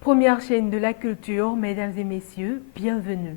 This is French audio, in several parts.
Première chaîne de la culture, mesdames et messieurs, bienvenue.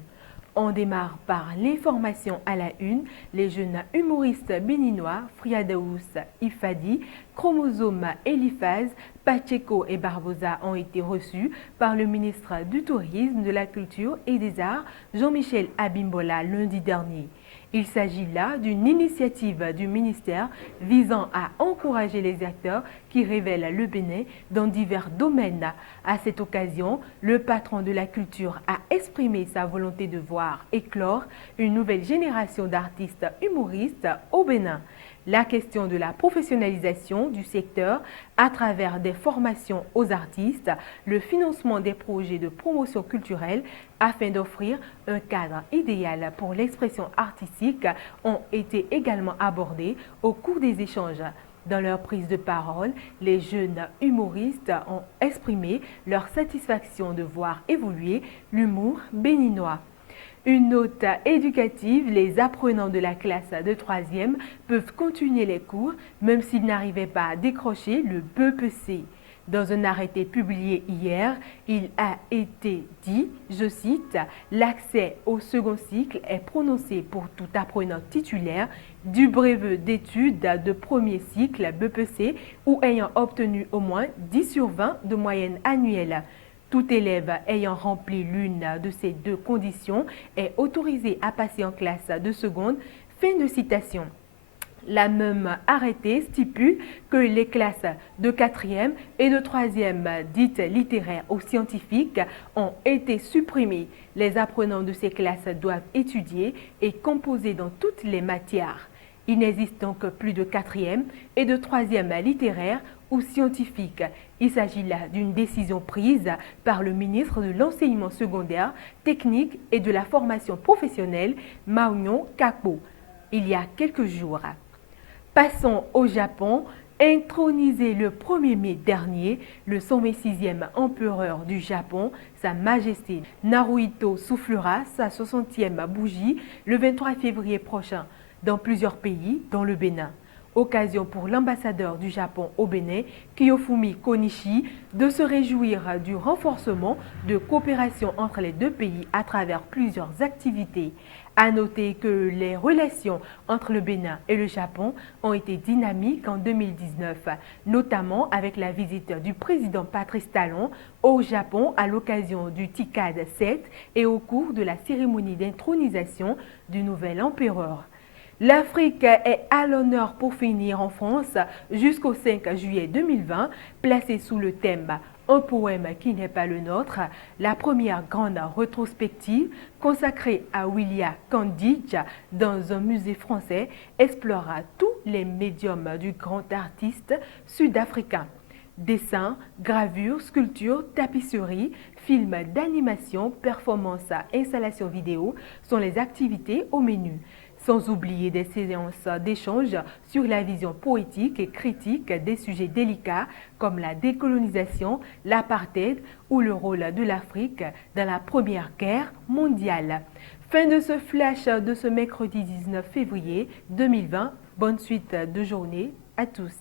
On démarre par l'information à la une. Les jeunes humoristes béninois, Friadaous Ifadi, Chromosome Eliphaz, Pacheco et Barbosa ont été reçus par le ministre du Tourisme, de la Culture et des Arts, Jean-Michel Abimbola, lundi dernier. Il s'agit là d'une initiative du ministère visant à encourager les acteurs qui révèlent le Bénin dans divers domaines. À cette occasion, le patron de la culture a exprimé sa volonté de voir éclore une nouvelle génération d'artistes humoristes au Bénin. La question de la professionnalisation du secteur à travers des formations aux artistes, le financement des projets de promotion culturelle afin d'offrir un cadre idéal pour l'expression artistique ont été également abordés au cours des échanges. Dans leur prise de parole, les jeunes humoristes ont exprimé leur satisfaction de voir évoluer l'humour béninois. Une note éducative, les apprenants de la classe de 3e peuvent continuer les cours même s'ils n'arrivaient pas à décrocher le BEPC. Dans un arrêté publié hier, il a été dit, je cite, « L'accès au second cycle est prononcé pour tout apprenant titulaire du brevet d'études de premier cycle BEPC ou ayant obtenu au moins 10 sur 20 de moyenne annuelle. Tout élève ayant rempli l'une de ces deux conditions est autorisé à passer en classe de seconde. » Fin de citation. La même arrêté stipule que les classes de 4e et de 3e dites littéraires ou scientifiques ont été supprimées. Les apprenants de ces classes doivent étudier et composer dans toutes les matières. Il n'existe donc plus de 4e et de 3e littéraires ou scientifiques. Il s'agit là d'une décision prise par le ministre de l'Enseignement secondaire, technique et de la formation professionnelle, Maunion Kakpo, il y a quelques jours. Passons au Japon. Intronisé le 1er mai dernier, le 126e empereur du Japon, Sa Majesté Naruhito, soufflera sa 60e bougie le 23 février prochain dans plusieurs pays, dont le Bénin. Occasion pour l'ambassadeur du Japon au Bénin, Kiyofumi Konishi, de se réjouir du renforcement de coopération entre les deux pays à travers plusieurs activités. À noter que les relations entre le Bénin et le Japon ont été dynamiques en 2019, notamment avec la visite du président Patrice Talon au Japon à l'occasion du TICAD 7 et au cours de la cérémonie d'intronisation du nouvel empereur. L'Afrique est à l'honneur pour finir en France jusqu'au 5 juillet 2020, placé sous le thème « Un poème qui n'est pas le nôtre », la première grande rétrospective consacrée à William Kandji dans un musée français explorera tous les médiums du grand artiste sud-africain. Dessins, gravures, sculptures, tapisseries, films d'animation, performances, installations vidéo sont les activités au menu. Sans oublier des séances d'échange sur la vision poétique et critique des sujets délicats comme la décolonisation, l'apartheid ou le rôle de l'Afrique dans la Première Guerre mondiale. Fin de ce flash de ce mercredi 19 février 2020. Bonne suite de journée à tous.